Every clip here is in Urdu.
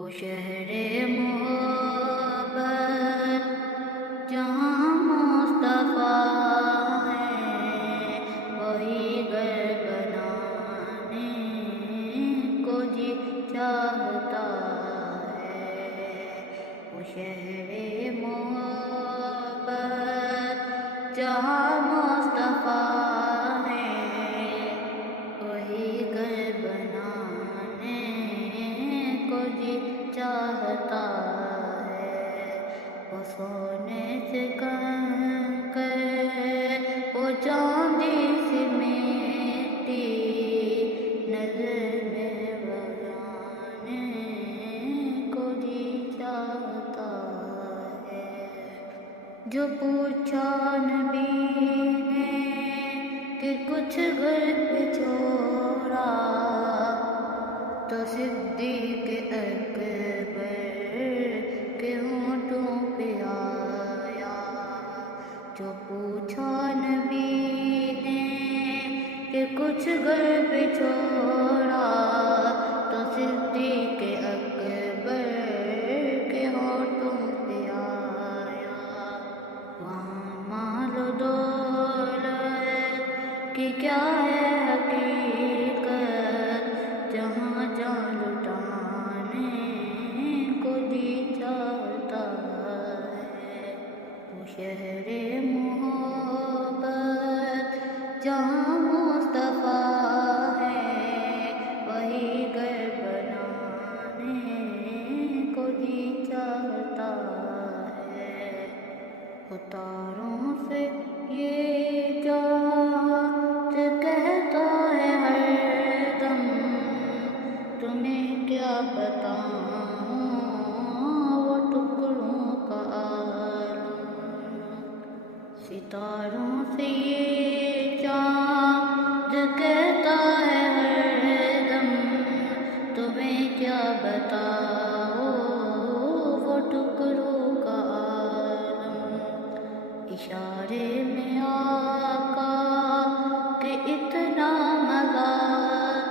وہ شہر محبت جہاں مصطفیٰ ہے، وہی گھر بنانے کو جی چاہتا ہے۔ وہ شہر محبت جہاں مصطفیٰ ہے، وہی گھر بنانے کو جی چاہتا ہے۔ وہ سونے سے کنکر، وہ چاندی سے مٹی، نظر میں بجانے کو جی چاہتا ہے۔ جو پوچھا نبی نے کہ کچھ گھر پہ چھوڑا، تو صدیق اکبر کے ہونٹوں پہ آیا۔ جو پوچھا نبی نے کہ کچھ گھر پہ چھوڑا، تو صدیق اکبر کے ہونٹوں پہ آیا۔ وہاں مال و دولت کی کیا ہے حقیقت، جہاں جان لٹانے کو جی چاہتا ہے۔ وہ شہر محبت جہاں مصطفیٰ ہے، وہی گھر بنانے کو جی چاہتا ہے۔ اتاروں سے یہ چاہت کہتا ہے ہر دم، تمہیں کیا بتاؤں وہ ٹکڑوں کا عالم۔ ستاروں سے یہ چاند کہتا ہے ہر دم، تمہیں کیا بتاؤں وہ ٹکڑوں کا عالم۔ اشارے میں آقا کہ اتنا مزہ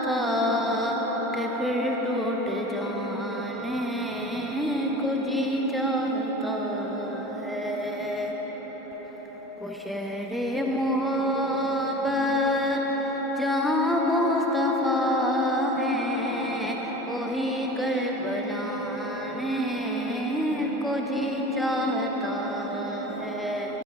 تھا کہ پھر ٹوٹ جانے کو جی چاہتا ہے۔ وہ شہر